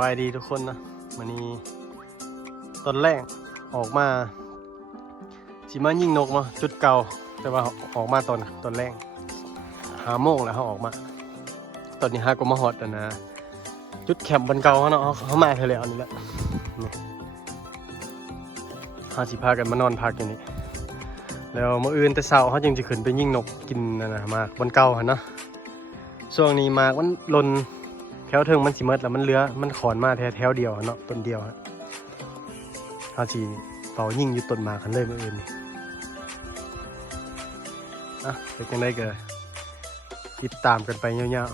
บายดีทุกคนนะวันนี้ตอนแรกออกมาสิมายิงนกมาจุดเก่าแต่ว่าออกมาตอนแรก5 โมงแล้วเขาออกมาตอนนี้5 ก็มาฮอดนะจุดแคมป์บนเก่าเขาเนาะเขามาเท่าแล้วนี่แหละ50 พากันมานอนพักอย่างนี้แล้วมื้ออื่นแต่เช้าเขาจึงจะขึ้นไปยิงนกกินนะมากบนเก่าหั่นเนาะช่วงนี้มากมันลนแถวเทิงมันสิเมดแล้วมันเหลือมันขอนมาแถวเดียวเนาะต้นเดียวฮะเขาสิเป่ายิงอยู่ต้นหมากกันเลยมื้ออื่นนี่อ่ะเป็นจังได๋ก็ติดตามกันไปยาว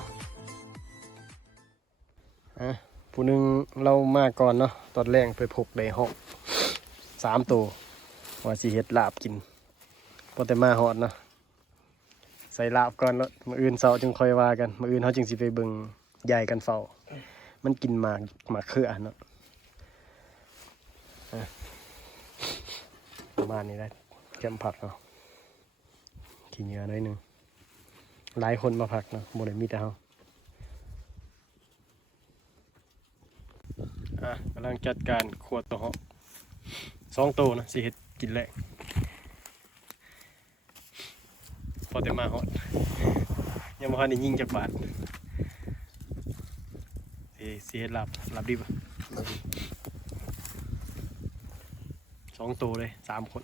ๆผู้หนึงเรามาก่อนเนาะตอนแรกไปพกได้หอก3 ตัวว่าสิเฮ็ดลาบกินพอแต่มาฮอดเนาะใส่ลาบก่อนแล้วมื้ออื่นเช้าจึงค่อยว่ากันมื้ออื่นเฮาจึงสิไปเบิ่งยายกันเฝ้ามันกินหมากเขือเนาะประมาณนี้ได้แคมป์ผักเนาะขี้เหงื่อหน่อยหนึงหลายคนมาผักเนาะบ่ได้มีแต่เฮากำลังจัดการขวดตัวเหาะ2 ตัวนะสิเฮ็ดกินแรกพอแต่มาฮอดยังบ่ทันได้ยิงจักบาทสิเฮ็ดลาบดิบอะ2 ตัวเลย3 คน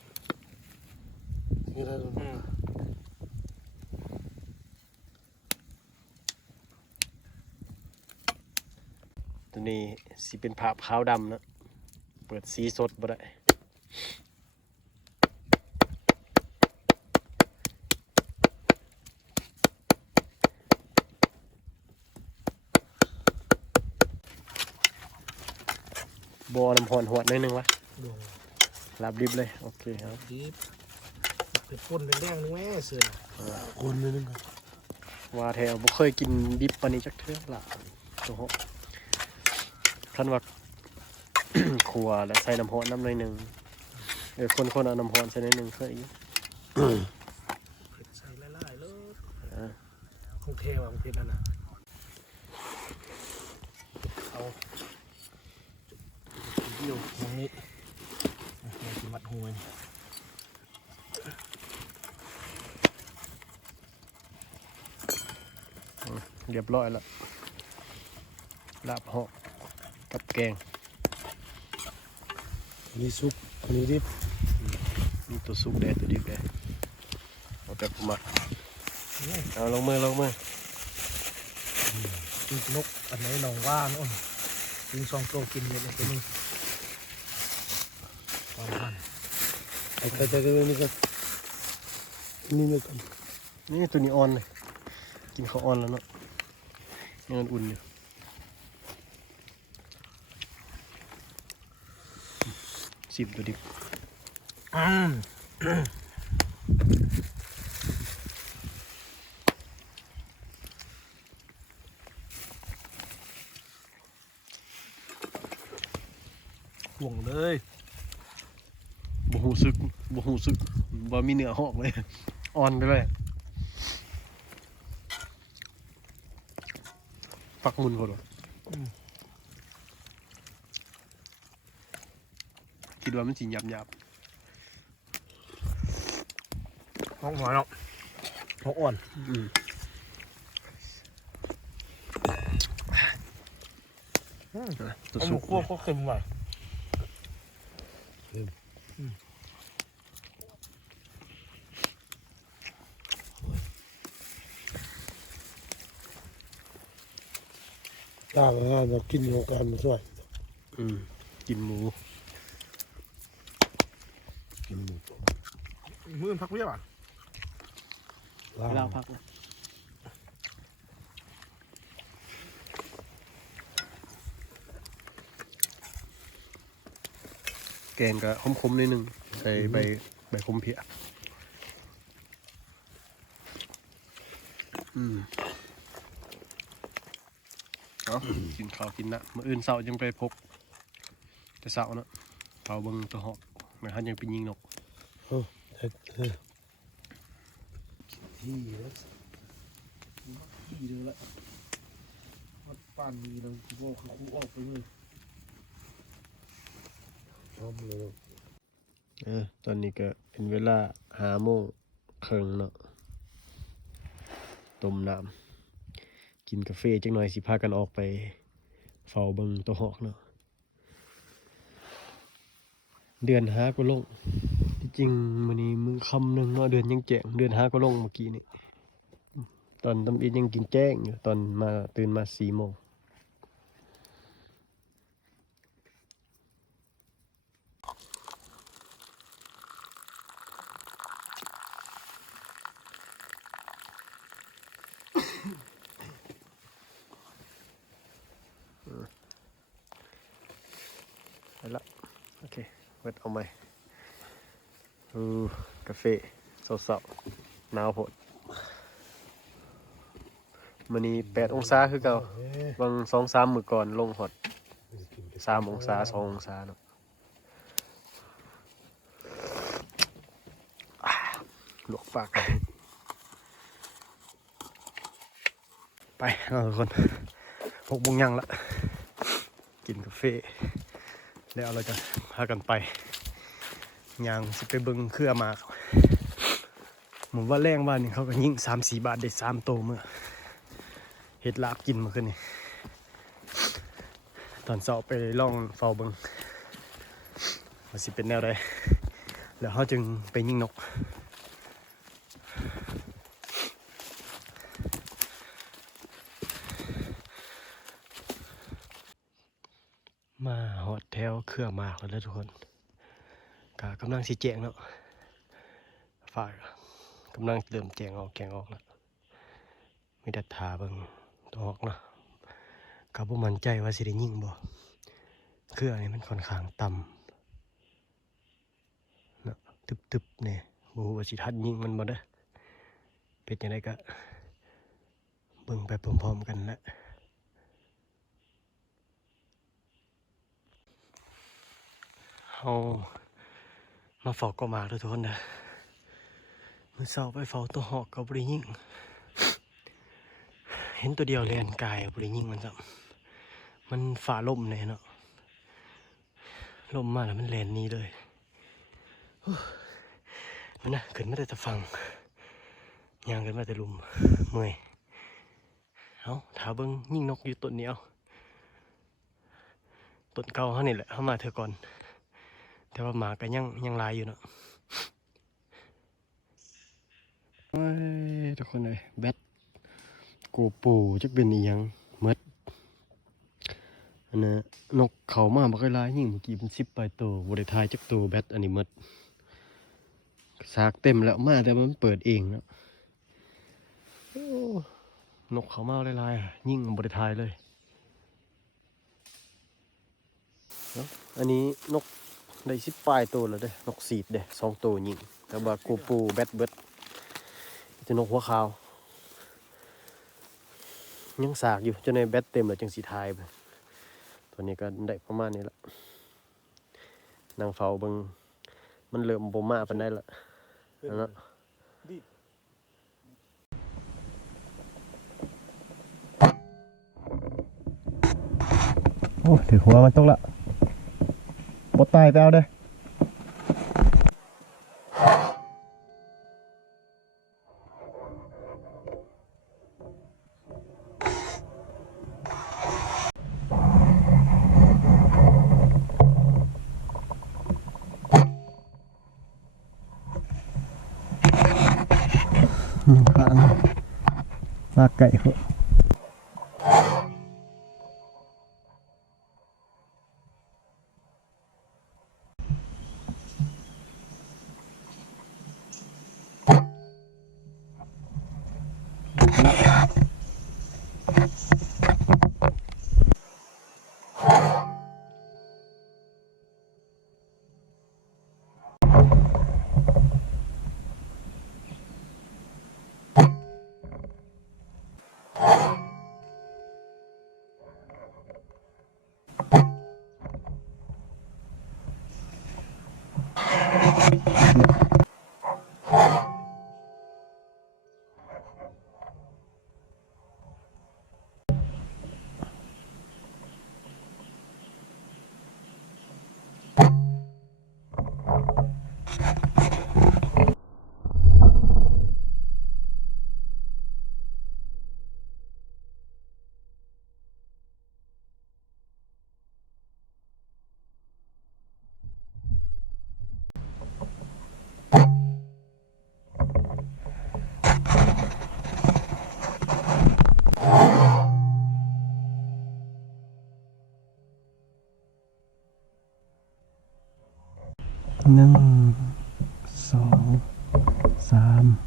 ตัวนี้สิเป็นภาพขาวดำนะเปิดสีสดบ่ได้บ่น้ำพรหวดหน่อยหนึงวะลาบดิบเลยโอเคครับ ดิบไปพ่นแดงๆนึงแม่เสือ คนเลยนึง ว่าแถวบ่เคยกินดิบปานนี้จักเทื่อละตัวเหาะท่านว่า ขัวแล้วใส่น้ำร้อนน้ำหน่อยหนึงคนเอาน้ำร้อนใส่หน่อยหนึงเคยอยู่ เผ็ดใส่ไล่ๆเลยคงเทว่ะคงเผ็ดนั่นน่ะเอาเดี่ยวตรงนี้กินมัดหัวนี่ เรียบร้อยแล้วลาบเหาะกับแกง นี่ซุปอันนี้ดิบ มีตัวสุกแดดตัวดิบแดดเอาแบบมาเอาลงมือกินนกอันไหนหนองว่านู่นกิน2 ตัวกินเลยตัวนึงความพัน ไอ้กระจายนี่ก็นี่เลยกัน นี่ตัวนี้อ่อนเลยกินข้าวอ่อนแล้วเนาะยังอุ่นอยู่สิบตัวดิบ ห่วงเลย บ่หูซึกบ่มีเนื้อหอกเลยอ่อนไปเลยปักมุนพอดคิดว่ามันสิหยาบ ห้องหอยเนาะห้องอ่อน ตัว เอาห สุ มู ก คั่วก็เค็มว่ะ ตาเรากินโยกันมาช่วย กินหมู กินหมู มื้อพักเพี้ยอ่ะ เวลาพักนะแกงก็คมๆนิดนึงใส่ใบคมเพียเอากินข้าวกินนะมื้ออื่นเช้ายังไปพกแต่เช้าเนาะเฝ้าเบิ่งตัวหอกนะฮะยังเป็นยิงนก ที่แล้ว ดีเลยละ ป่านนี้เราโง่คือคู่ออกไปเลยพร้อมเลย ตอนนี้ก็เป็นเวลา5 โมงครึ่งเนาะต้มน้ำกินกาแฟจักหน่อยสิพากันออกไปเฝ้าเบิ่งตัวหอกเนาะเดือน5ก็ลงที่จริงมื้อนี้มื้อค่ำนึงเนาะเดือนยังแจ้งเดือน5ก็ลงเมื่อกี้นี่ตอนตำอิดยังกินแจ้งอยู่ตอนมาตื่นมา4 โมงไปละโอเคเปิดเอาใหม่กาแฟสดๆหนาวโพดมื้อนี้8 องศาคือเก่าบาง 2-3 มื้อก่อนลงฮอด3 องศา 2 องศาเนาะลวกปากไปเอาทุกคน6 โมงยังละกินกาแฟแล้วเราจะพากันไปย่างสิไปเบิ่งเครือหมากเหมือนว่าแรงบ้านนี่เขาก็ยิ่ง3-4 บาทได้3 โตเมื่อเห็ดลาบกินมาขึ้นนี่ตอนเช้าไปล่องเฝ้าเบิ่งว่าสิเป็นแนวใดแล้วเขาจึงไปยิงนกมาหอดแถวเครือหมากแล้วทุกคนกำลังสิแจงเนาะฝ่ายกำลังเริ่มแจงออกแกงออกแล้วมีดัดถาเบิ่งตัวออกเนาะก็บ่มั่นใจว่าสิได้ยิงบ่เครือนี่มันค่อนข้างต่ำเนาะทึบๆเนี่ยบ่ฮู้ว่าสิทันยิงมันบ่เด้อเป็นจังไดก็เบิ่งไปพร้อมๆกันแหละเฮามาเฝ้าก็มาด้วยทุกคนนะมื้อเช้าไปเฝ้าตัวหอกก็บ่ได้ยิงเห็นตัวเดียวแล่นกายบ่ได้ยิงมันซ้ำมันฝ่าลมเนี่ยเนาะลมมาแล้วมันแล่นหนีเลยมันนะขึ้นมาแต่ฟังย่างขึ้นมาแต่ลุมเมื่อยเอาถาเบิ่งยิงนกอยู่ต้นนี้เอาต้นเก่าเฮานี่แหละเฮามาเถอะก่อนแต่ว่าหมาก็ยังลายอยู่เนาะทุกคนเลยแบตกูปูจักเป็นอีหยังหมดอันน่ะนกเขามาบ่ค่อยลายยิ่งเมื่อกี้เป็น10 ปลายตัวบ่ได้ทายจักตัวแบตอันนี้หมดสากเต็มแล้วมาแต่มันเปิดเองเนาะโอ้นกเขามาลายๆยิ่งบ่ได้ทายเลยเนาะอันนี้นกได้10 ปลายตัวแล้วเด้นกสีดเด้2 ตัวยิงแต่ว่ากูปูแบตเบิดจะนกหัวขาวยังสากอยู่จนในแบตเต็มแล้วจังสีทายไปตัวนี้ก็ได้ประมาณนี้ละนางเฝ้าเบิ่งมันเริ่มบ่มาปานใดละนั่นเนาะโอ้ถือหัวมันตกละบ่ตายไปเอาเด้อข้างลากไก่เขา 1 2 3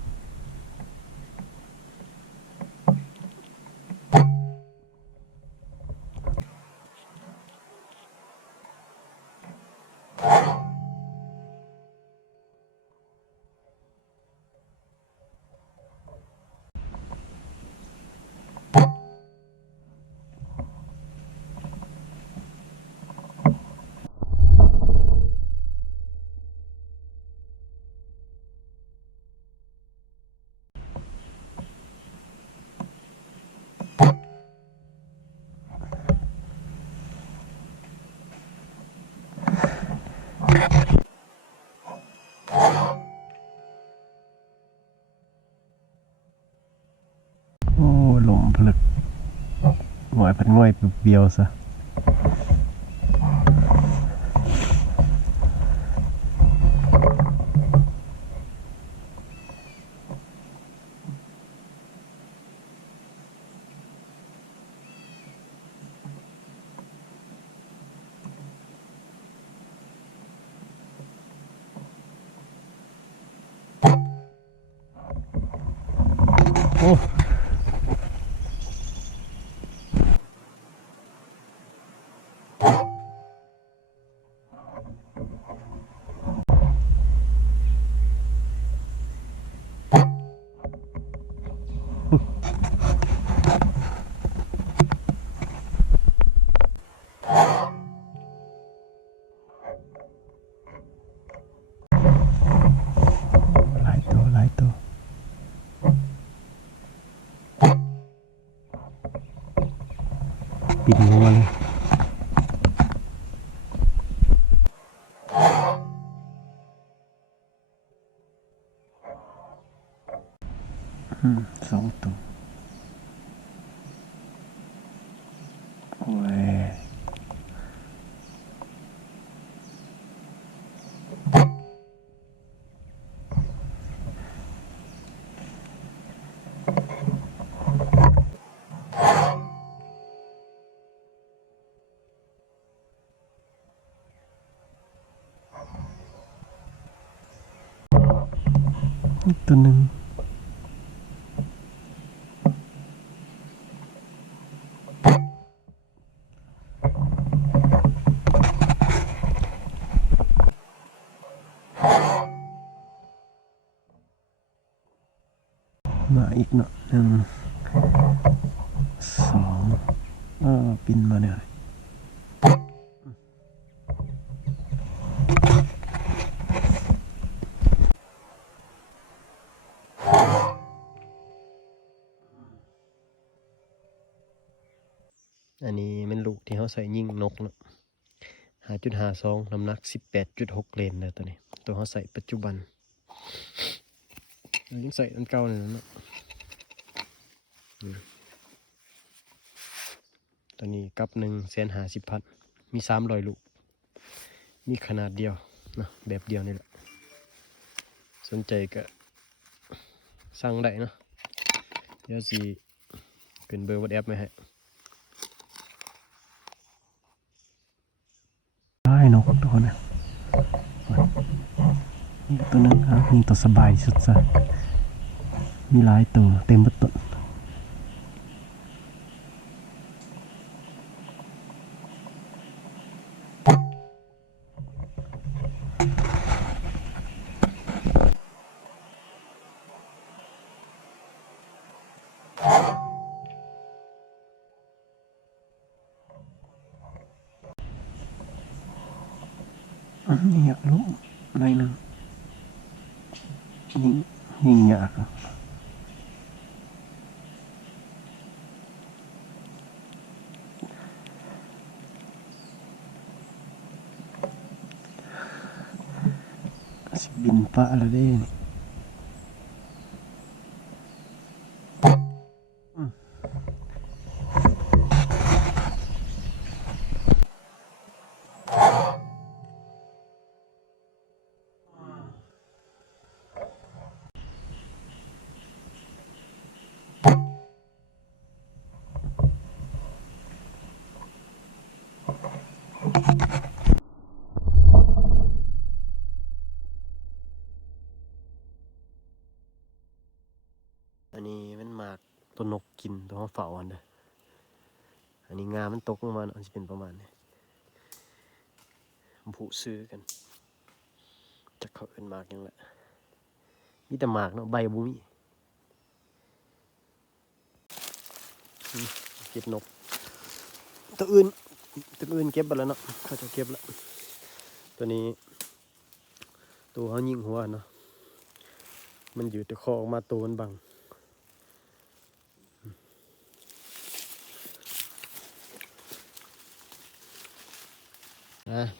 โอ้หลงผลึกหน่วยพันง่อยเบียวซะโอ้หลายตัวหลายตัวปิดหัวเลย2 ตัวโอ้ยอีกตัวหนึ่งมาอีกเนาะ1 2ปินมาเนี่ยอันนี้เป็นลูกที่เขาใส่ยิงนกเนาะ5.52น้ำหนัก 18.6 เกรนเลยตัวนี้ตัวเขาใส่ปัจจุบันยังใส่อันเก่าเลยเนาะตัวนี้กับ150,000มี300ลูกมีขนาดเดียวนะแบบเดียวนี่แหละสนใจก็สั่งได้เนาะเดี๋ยวสิเป็นเบอร์ WhatsApp ไหมฮะได้นกตัวนะนี่ตัวนึงครับยิงตัวสบายสุดซะมีหลายตัวเต็มหมดต้นนี่อยากรู้อะไรนึงยิงอยากสิบินฟ้าอะไรได้นี่ นนี้มันหมากตัวนกกินตัวเฝ้าอันเด้ออันนี้งามันตกลงมาเนาะมันจะเป็นประมาณนี้ผมผูซื้อกันจะเขาเอิ้นหมากยังแหละมีแต่หมากเนาะใบบุ้มีเก็บนกตัวอื่นเก็บไปแล้วเนาะเขาจะเก็บแล้วตัวนี้ตัวเขายิงหัวเนาะมันอยู่แต่คอออกมาตัวมันบัง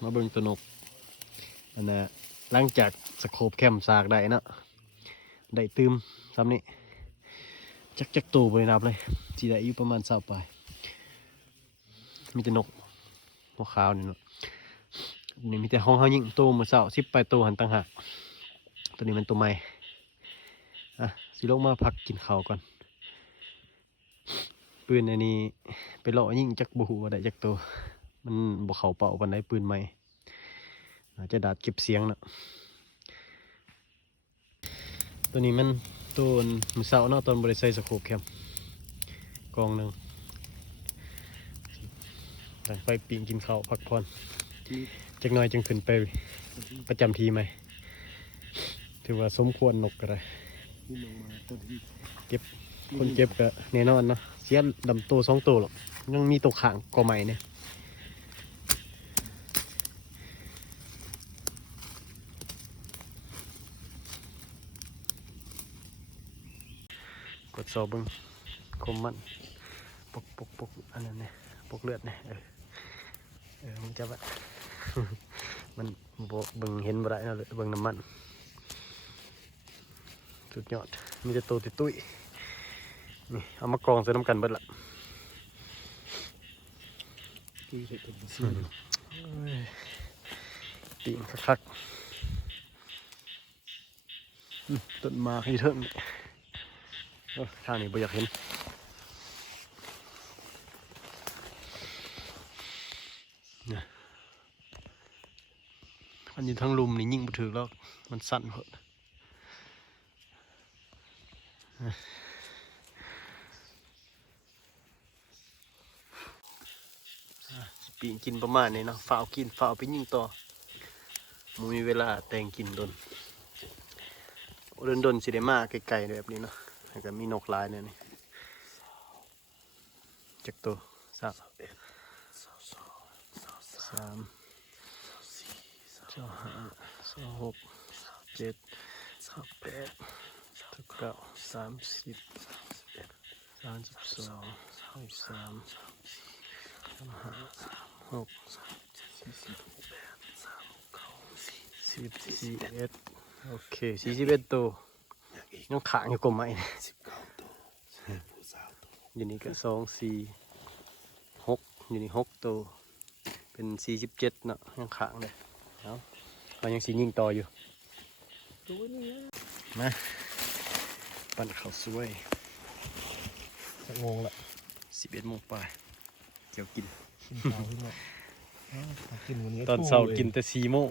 มาเบิ่งตัวนกอันน่ะหลังจากสโคปแคมสากได้เนาะได้ตืมซ้ำนี่จักตัวไปนับเลยจีได้อยู่ประมาณ20ปลายมีแต่นกหัวขาวนี่เนาะนี่มีแต่ห้องเขายิงตัวมือ10 ปลายตัวหันต่างหากตัวนี้มันตัวใหม่สิลงมาพักกินข้าวก่อนปืนอันนี้ไปเลาะยิงจักบูว่าได้จักตัวมันบ่เข้าเป่าปานใดปืนใหม่อาจจะดาดเก็บเสียงเนาะตัวนี้มันตัวมือเสาเนาะตอนบริใส่สโคปแคมกองหนึ่งตั้งไฟปิงกินข้าวพักผ่อนจักหน่อยจึงขึ้นไปประจำทีไหมถือว่าสมควรนกก็ได้เก็บคนเก็บก็แน่นอนเนาะเสียดำตัว2 ตัวหรอกยังมีตัวขางกอใหม่เนี่ยกดสอบเบิ้งคมมันปกอันนั้นเนี่ยปกเลือดเนี่ยมันจะแบบ มันเบิ้งเห็นบ่ได้เนาะเลยเบิ้งน้ำมันสุดยอดมีแต่ตัวตุ้ยนี่เอามากองใส่น้ำกันเบิดละตีนคักต้นมาให้เถิงทางนี้บ่อยากเห็นมันอยู่ทั้งลุมนี่ยิ่งบ่ถือแล้วมันสั่นหมดปีนกินประมาณนี้เนาะฝ่าวกินฝ่าวไปยิงต่อมีเวลาแต่งกินดนสิได้มาไกลๆแบบนี้เนาะแล้วก็มีนกลายเนี่ยนี่จักตัว3 26 27 28 29 30 32 33 35 41โอเค41ตัวยังขางอยู่กลมไหมอยู่นี่ก็2 4 6อยู่นี่6ตัวเป็น47เนาะยังขางเลยเรายังสิยิงต่ออยู่มาปั่นข้าวสวยจะงงละ11 โมงไปเกี่ยวกินตอนเช้ากินแต่4 โมง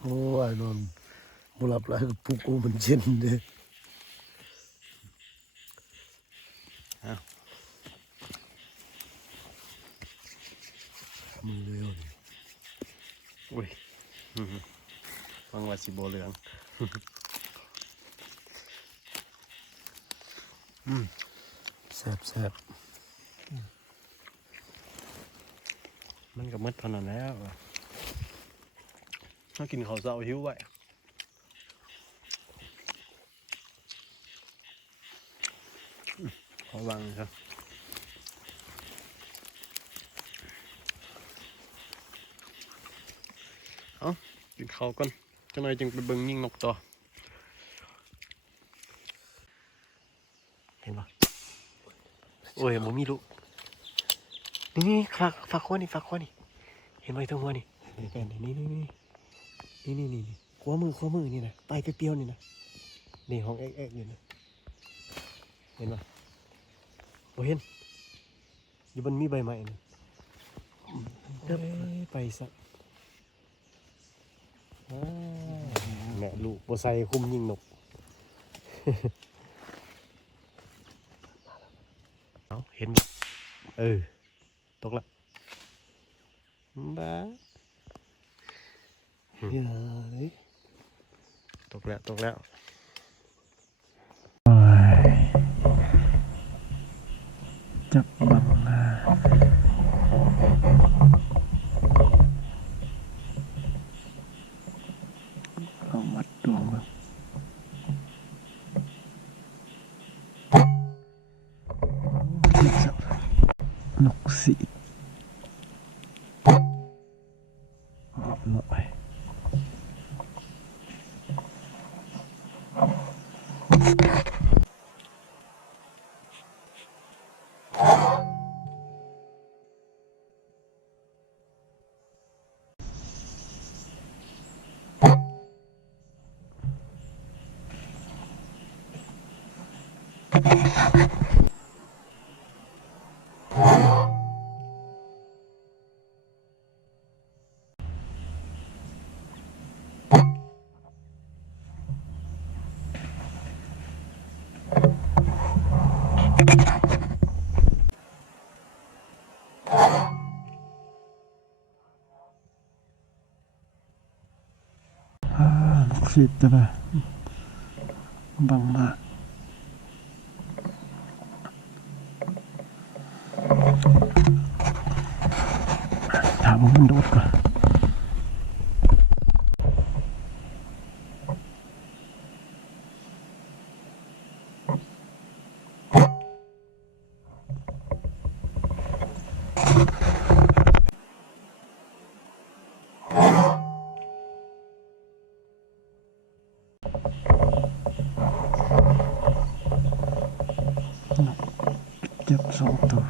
โอ้ยนอนบ่หลับหลายก็ปลุกกูมันเย็นเด้มือเร็วดิ อุ้ยฟังว่าสิโบเหลืองแซ่บมันก็มืดเท่านั้นแล้วถ้ากินข้าวเช้าหิวไว้ขอวางครับกินข้าวก่อนจังหน่อยจึงไปเบิ่งยิงนกต่อเห็นปะโอ้ยบ่มีลูกนี่ฝากคว้านี่เห็นไหมตรงหัวนี่นี่ขว้ามือนี่นะไปเปรี้ยวๆนี่นะนี่ห้องแอ๊กอยู่นะเห็นปะโอ้เห็นอยู่บนมีใบไม้นะไปซะแม่ลูกบ่ใส่คุ้มยิงนก ห็นตกละบ้า อย่าเลย ตกแล้ว จับบังนาลองวัดดวงบ้างนกสีดเรียบร้อยนกสีดแต่ว่าบังมากถามว่ามันโดดก่อนเจ็บ2 ตัว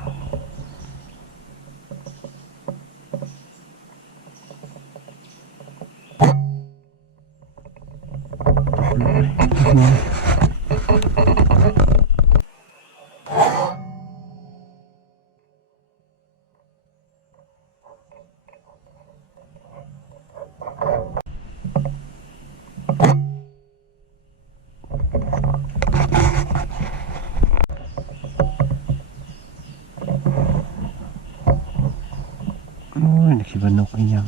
โอ้ยนี่คิดว่านกอีหยัง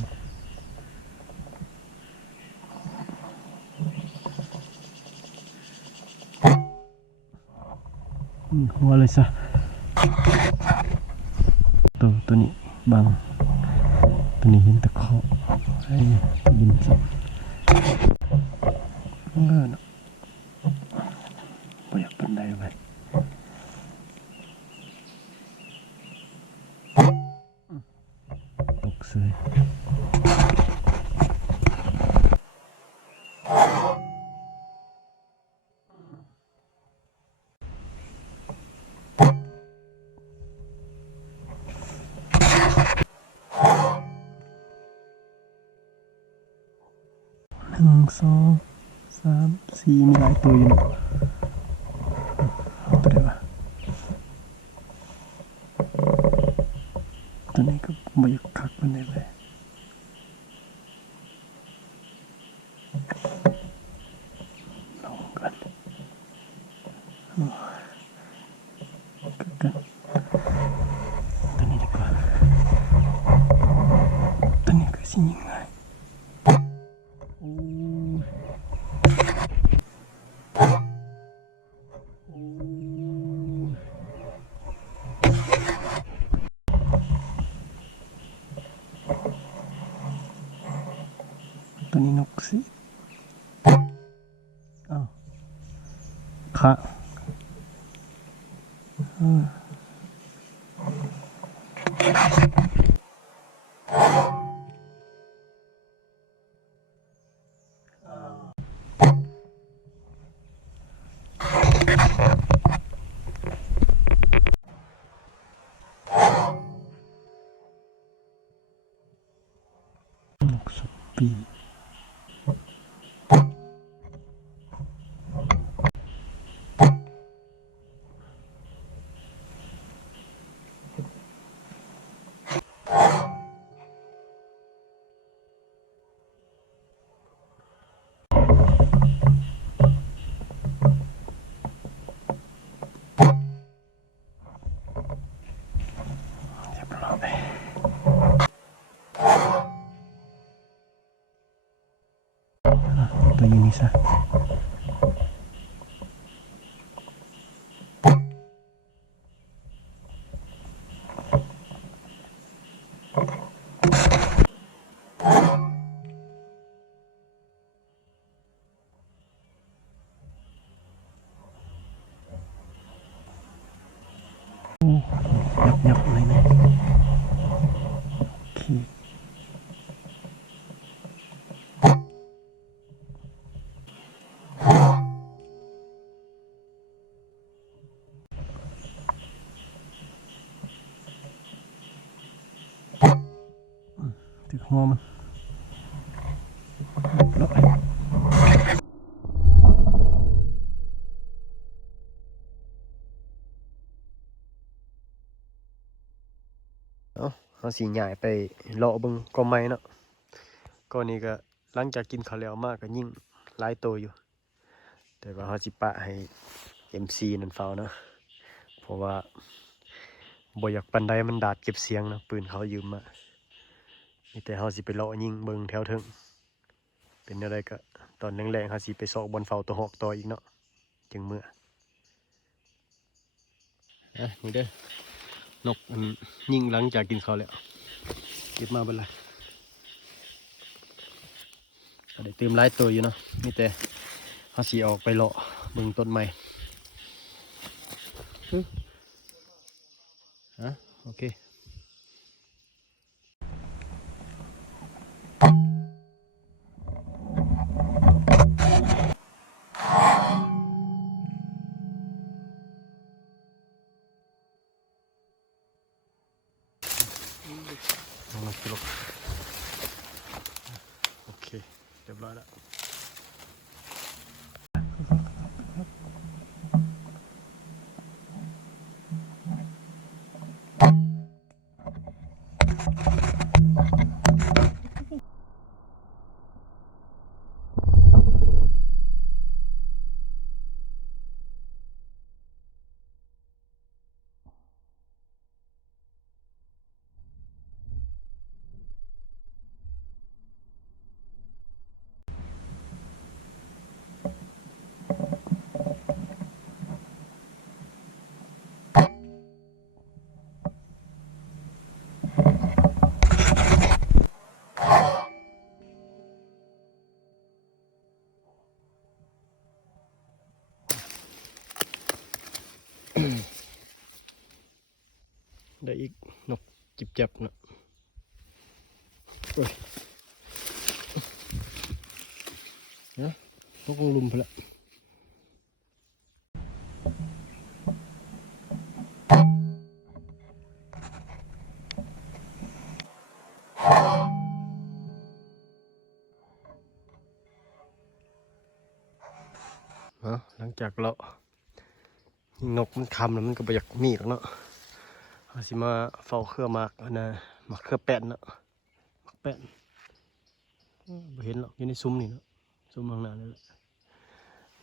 หัวเลยซะตัวนี้บังตัวนี้เห็นตะเคาะให้บินสับเนาะบ่อยากเป็นได้ไว้ตกเสย1 2 3 4มีหลายตัวอยู่นะเอาตัวไหนวะตัวนี้ก็ไม่อยากคักมันได้เลยลองกันตัวนี้ดีกว่าตัวนี้ก็สิยิงไงตัวนี้นกสิอ้าวค่ะนกสปี ตัวอยู่นี่ซะยับเลยนะขี้ถึงหัวมันแล้วเอาสีใหญ่ไปเลาะเบึงก็ไม่เนาะก็นี่ก็หลังจากกินข้าวแล้วมากก็ยิ่งหลายตัวอยู่แต่ว่าเขาสิปะให้ MC นั่นเฝ้าเนาะเพราะว่าบ่อยากปันใดมันดาดเก็บเสียงเนาะปืนเขายืมมามีแต่เขาสิไปเลาะยิงเบิ่งแถวเทิงเป็นอะไรก็ตอนแรงๆเขาสิไปซอกบอลเฝ้าตัวหอกต่ออีกเนาะจึงเมื่อนี่เด้อนกมันยิงหลังจากกินข้าวแล้วเก็บมาเป็นไรได้เติมหลายตัวอยู่เนาะมีแต่เขาสิออกไปเลาะเบิ่งต้นไม้โอเคโอเคเรียบร้อยแล้วได้อีกนกจิบจับเนาะเฮ้ยนะนกกรงลุมไปละหลังจากเรายิงนกมันคำแล้วมันก็ไปอยากมีแล้วเนาะเอาสิมาเฝ้าเครือหมากอันนะหมากเครือแป้นเนาะหมากแป้นไม่เห็นหรอกอยู่ในซุ้มนี่เนาะซุ้มข้างหน้านี่แหละ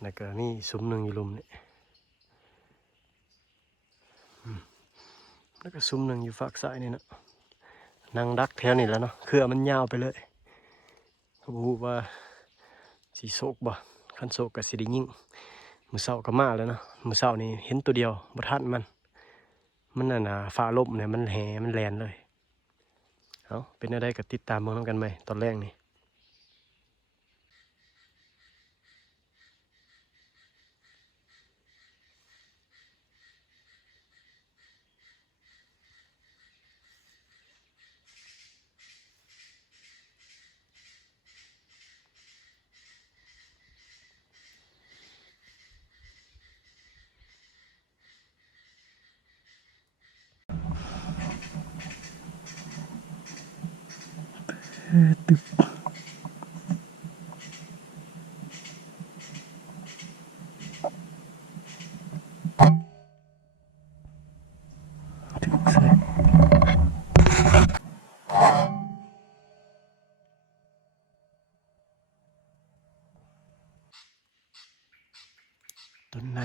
แล้วก็มีซุ้มหนึ่งอยู่ลุมนี่แล้วก็ซุ้มหนึ่งอยู่ฝั่งซ้ายนี่เนาะนั่งดักแถวนี่แล้วเนาะเครือมันยาวไปเลยเขาบอกว่าสีโศกบ่คันโศกกับสีดิยิ่งมือเสาก็มาแล้วเนาะมือเสานี่เห็นตัวเดียวบ่ทันมันน่ะนะฟ้าลมเนี่ยมันแห่มันแลนเลยเอาเป็นอะไรก็ติดตามมองกันไหมตอนแรกนี่ตึกใส่ต้นใน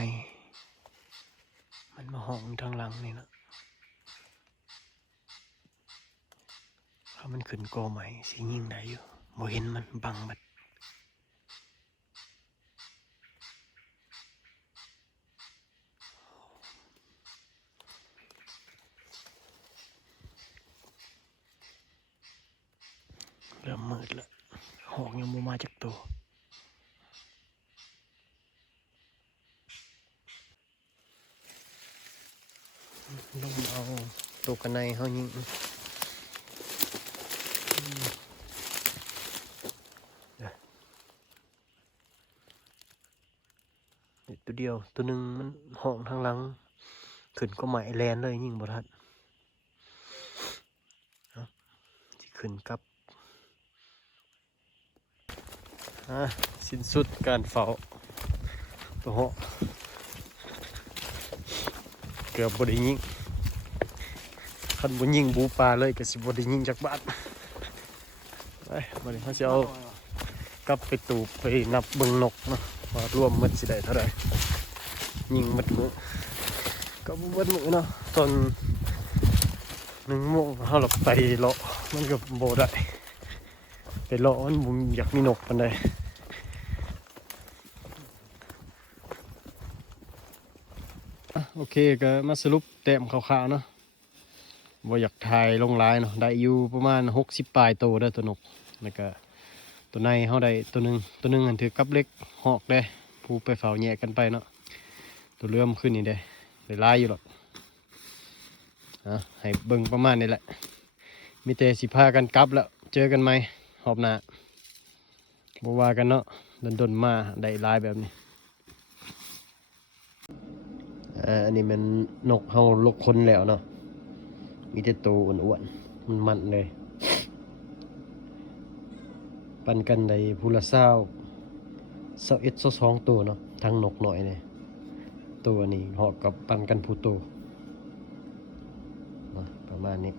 มันมาห้องทางหลังนี่นะถ้ามันขึ้นกอใหม่สียิ่งได้อยู่บ่เห็นมันบังบัด มืดแล้วหอกยังบ่มาจากตัวลงเอาตัวกันในเฮายิงตัวเดียวตัวหนึ่งมันห้องทางหลังขึ้นก็หมายแลนเลยยิงบ่ทันที่ขึ้นกับสิ้นสุดการเฝ้าตัวเหาะเกือบบไดิยิงคันบ่ยิงบูปลาเลยก็สิบ่ได้ยิงจากบ้านไปบัดนี้เขาสิเอากลับไปตูบไปนับเบิ่งนกเนาะว่ารวมมันสิได้เท่าใดยิงหมดมื้อก็บ่เบิดมื้อเนาะตอน1 โมงเฮาหลับไปเลาะมันก็บ่ได้ไปเลาะมันบ่อยากมีนกปานใดโอเคก็มาสรุปแต้มคร่าวๆเนาะบ่อยากถ่ายลงหลายเนาะได้อยู่ประมาณ60ปลายโตได้ตัวนกแล้วก็ตัวในเฮาได้ตัวหนึงอันถือกับเล็กหอกได้ผู้ไปเฝ้าแยกกันไปเนาะตัวเลื่อมขึ้นนี่ได้หลายอยู่หรอกให้เบิ่งประมาณนี้แหละมีแต่สิพากันกลับแล้วเจอกันใหม่รอบหน้าบ่ว่ากันเนาะดนๆมาได้หลายแบบนี้อันนี้มันนกเฮาลกคนแล้วเนาะมีแต่ตัวอ้วนๆมันเลยปันกันได้ผู้ละ21-22ตัวเนาะทั้งนกหน่อยเนี่ยตัวนี้หอกกับปันกันผู้โตประมาณนี้